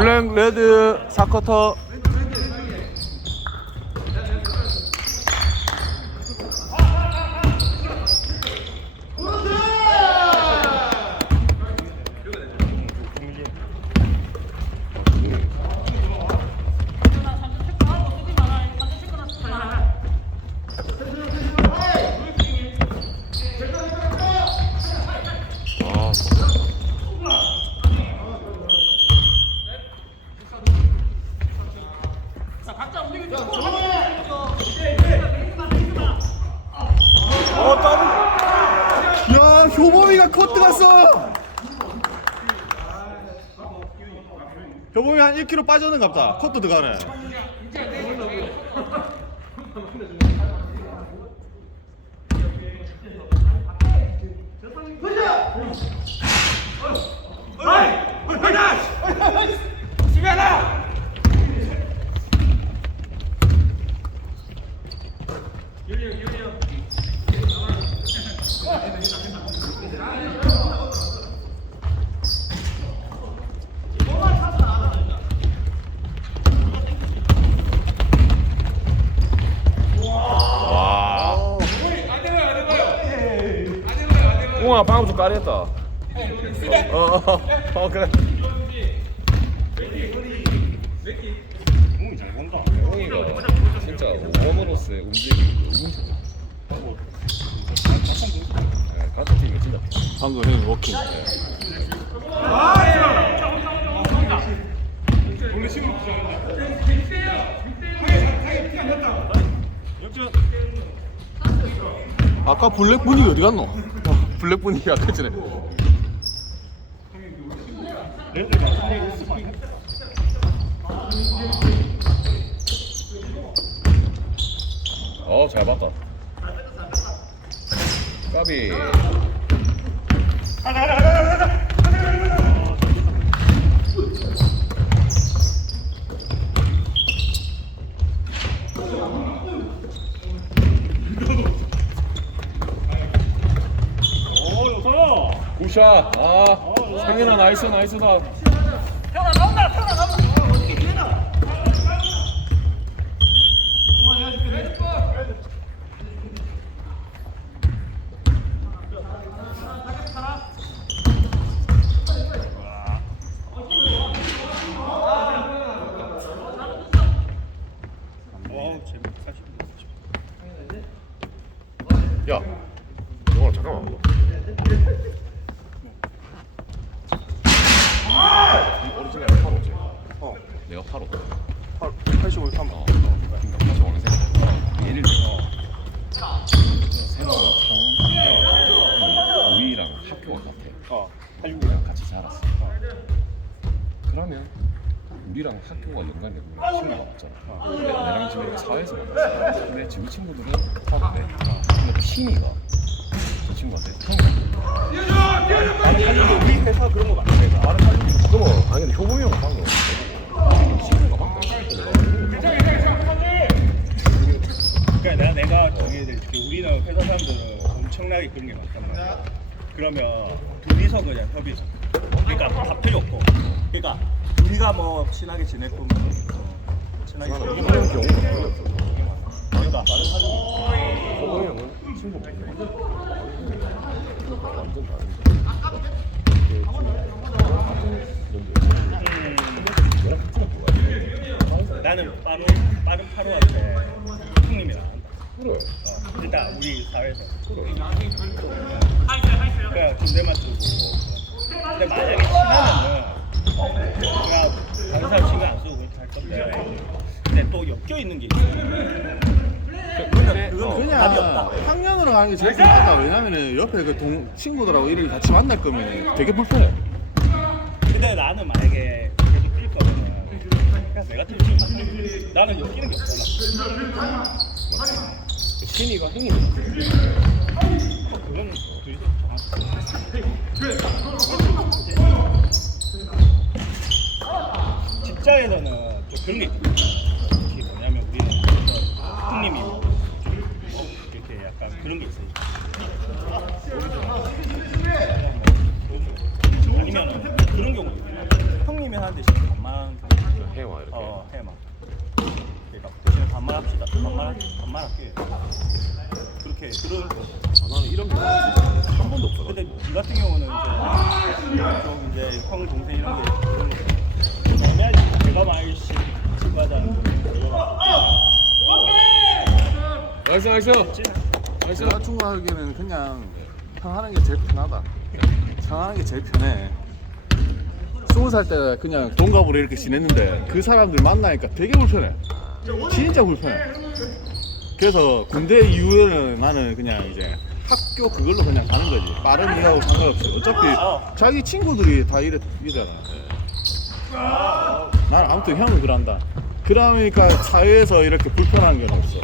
블랙 레드 4쿼터 아, 어 따로 야 효범이가 커트 갔어 효범이 한 1kg 빠졌는 갑다 커트 들어가네 와. 웅아 방금 좀 까리했다. 어, 어, 어 그래. 웅이 잘 본다 형이가 진짜 원으로서의 움직임이. 네, 같은 팀이 진짜 방금 형이 워킹. 아까 블랙 분위기 어디 갔노? 어, 블랙 분위기 아까 전에. 어, 잘 봤다. 까비. 굿샷. 아, 상현아 나이스 나이스다. 어 재밌 사실 야, 영아 잠깐만. 오리지널 8호지. 어. 내가 8호. 85, 3. 어, 그러니까 같이 같아. 어 우리랑 같이 자랐어. 그러면 우리랑 학교가 연관이 되고 우리랑 친구가 없잖아. 근데 내랑 지금 사회에서 만났어. 근데 지금 친구들은 하는데 근데 또 신이가 저 친구한테 형 나는 하는데 우리 회사 그런 거 내가 말을 하는 그거 아니 근데 효범이 형 방금 그러니까 내가 내가 정해야 우리는 회사 사람들은 엄청나게 그런 게 많단 말이야. 그러면 둘이서 그냥 협의서. 그러니까 다 필요 없고. 그러니까 우리가 뭐 친하게 지낼 거면 어, 친하게 지낼 이런 거면 많이 없어. 그러니까 효범이 형은 친구 완전 다른데. 나는 빠른 빠른 한다. 그래. 어, 일단 우리 사회에서 그래. 그냥 군대만 쓰고. 근데 만약에 친하면은 그냥 다른 사람 신경 안 쓰고 그렇게 할 건데. 근데 또 엮여 있는 게 있어. 그건. 그냥 학년으로 가는 게 제일 좋겠다 왜냐면은 옆에 그 동, 친구들하고 이렇게 같이 만날 거면 되게 불편해 근데 나는 만약에 계속 뛸 거면 그냥 내가 뛰지 나는 엮이는 게 없잖아 신이가 형이 그건 정할 직장에서는 좀 그런 게 있죠 특히 뭐냐면 우리는 형님이 뭐 이렇게 약간 그런 게 있어요. 아니면 그런 경우 있어요. 형님이 하는데 지금 반만 해와 이렇게. 어 해마 그러니까 대신에 반말 합시다 반말 반말 할게 그렇게 그런 거 아, 나는 이런 게한 번도 없어. 근데 니 같은 경우는 이제 좀 이제 형 동생 이런 게 그런 거 애매하지 내가 많이 씨 친구 하자는 거 나이스 나이스. 나이스. 여자친구 하기에는 그냥 평하는 게 제일 편하다. 평하는 게 제일 편해. 스무 살 때 그냥 동갑으로 이렇게 지냈는데 그 사람들 만나니까 되게 불편해. 진짜 불편해. 그래서 군대 이후에는 나는 그냥 이제 학교 그걸로 그냥 가는 거지. 빠른 일하고 상관없이. 어차피 자기 친구들이 다 이래, 이래잖아. 난 아무튼 형은 그런다. 그러니까 사회에서 이렇게 불편한 게 없어.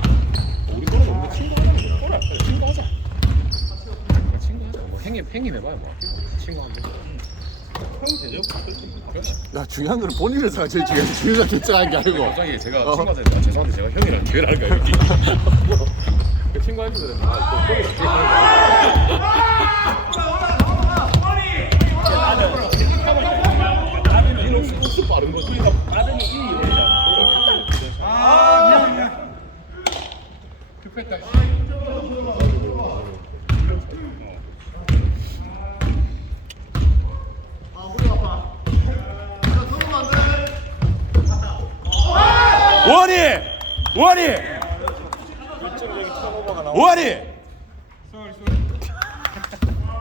우리 거는 우리 친구 하자는 거야. 그래, 친구 하자. 그래, 친구 하자. 뭐 행님 행님 해봐요 뭐. 친구 한번. 야 중요한 건 본인 회사가 제일 중요해 주유가 결정하는 게 아니고 갑자기 제가 어. 친구한테 아, 죄송한데 제가 형이랑 대회를 할까요 여기? 그 친구한테 아, 또 형이랑 대회 나는 쑥 빠른 거지. 나는 이 이유잖아 원이 원이 원이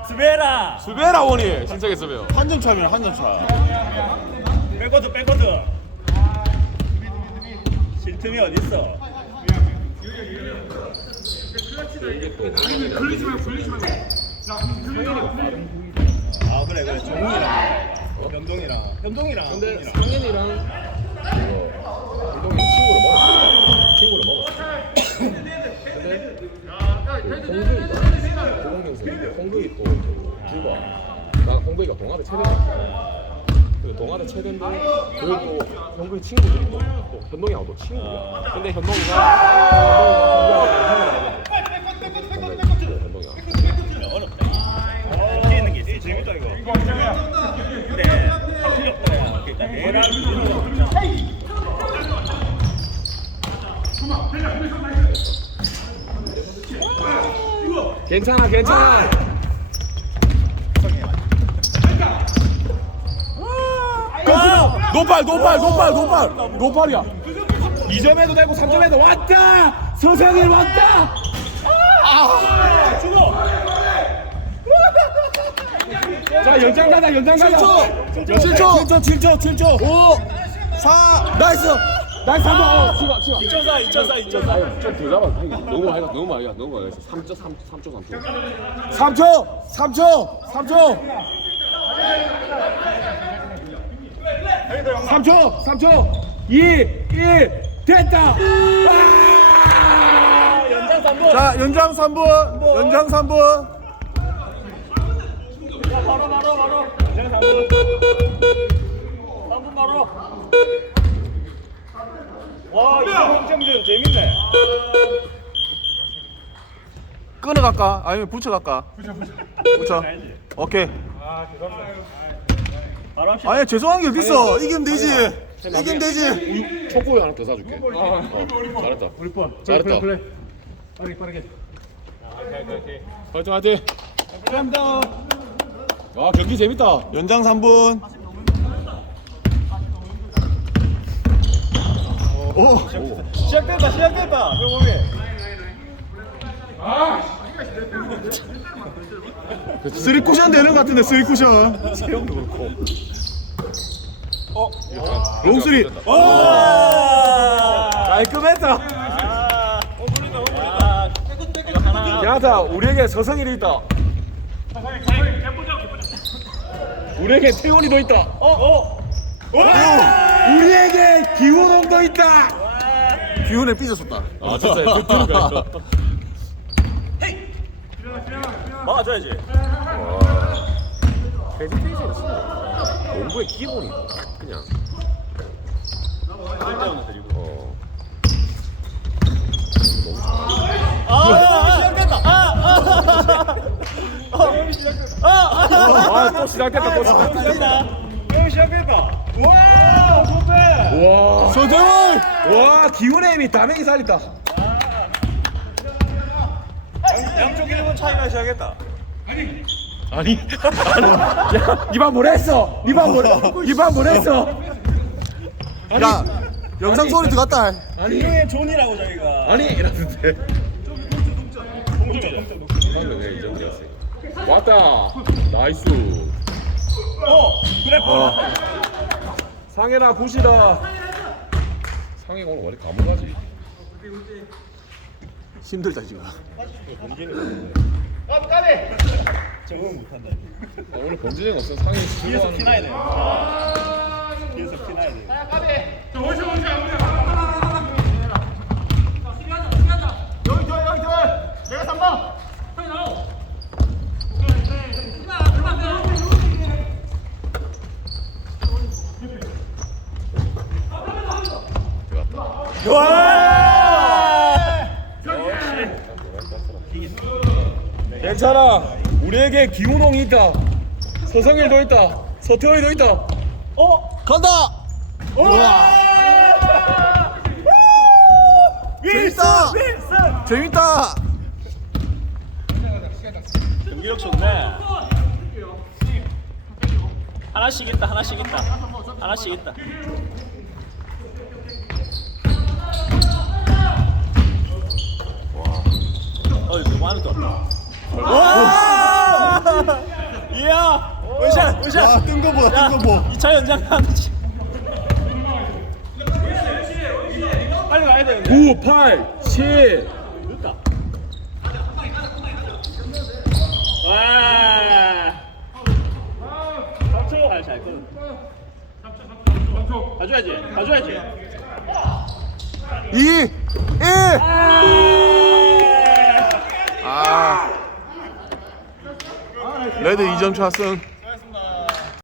스베라. 수베라 원이 진짜게 수베요. 한 점 차면 한 점 차. 백워드 백워드. 쉴 틈이 어딨어? 아 그래 그래. 정훈이랑. 현동이랑. 현동이랑 근데 현동이랑. 상현이랑 운동이 친구로 먹었어. 친구로 먹었어. 근데 그 홍구이가 고공명생인데 홍구이 또 두가 나 홍구이가 동아대 체대잖아. 그 동아대 체대인데 그또 홍구이 친구들이 또, 또 현동이하고 또 친구야. 근데 현동이가 어렵다. 있어. 재밌다 이거. 근데. 그러니까 괜찮아 괜찮아. 노팔 노팔 노팔 노팔 노팔이야. 2점 해도 되고 3점 해도 왔다. 서상일 왔다. 자 연장 가자 연장 가자. 7초 7초 7초 7초 5 4 나이스 나이스 한 번 어, 치마 치마. 2.4 2.4 2.4. 좀더 잡아. 너무 많이 가 너무 많이 가 너무 많이 가. 3점 3 3점 3점. 3초 3초 3초. 3초 3초 2 1 됐다. 연장 3분. 자 연장 3분 연장 3분 바로 바로 바로. 연장 3분. 3분 바로. 와 이거 형정준 재밌네. 끊어갈까? 아니면 붙여갈까? 붙여 오케이. 바로 합시다. 아니 죄송한 게 어딨어? 이기면 되지. 이기면 되지. 초코우유 하나 더 사줄게. 어, 잘했다. 잘했다. 화이팅 화이팅. 감사합니다. 와 경기 재밌다. 연장 3분 오 시작됐다 시작됐다. 형범이. 쓰리 쿠션 되는 것 같은데 쓰리 쿠션 체형도 그렇고. 어. 롱쓰리 와. 깔끔했다. 야다 우리에게 서성일이 있다. 우리에게 태훈이도 있다. 어 어. 우리에게 기훈홍도 있다. 기운에 삐졌었다 아 진짜 그때가 막아줘야지. 헤드페이스는 진짜 농구의 기본이 그냥 쓸데없는 드리블. 어. 아 시작됐다. 아. 아또 시작했다 또 시작했다. 시작됐다. 형 시작됐다. 와 좋대 와. 서태웅 와 기운의 힘이 다맹이 살렸다. 양쪽 1분 차이 나셔야겠다 아니. 아니. 야, 니방 뭐랬어? 니방 뭐? 니방 뭐랬어? 야 영상 소리 들어갔다 아니. 이게 존이라고 저희가 아니 방금 내 이정이었어. 왔다. 나이스. 어 그래 어. 상현아 굿이다. 상현 오늘 원래 감옥가지. 힘들다 지금 저건 못한다 오늘 범진이 없어 상현이 뒤에서 수고하는 피나야 거. 돼 뒤에서 피나야 돼 괜찮아. 우리에게 기운홍이 있다. 서성일도 있다. 서태원이도 있다. 어? 간다 재밌다 재밌다 경기력 좋네 하나씩 있다 하나씩 있다 하나씩 있다 어 이거 너무 하는 것 같다. 와! 이야! 원샷 원샷! 야 뜬거 보다 뜬거 보. 2차 연장 하는지 빨리 가야 돼 9, 8, 7. 늦다 와. 3초. 잘잘 거든 가져야지 가져야지. 2 1 아. 레드 2점 차승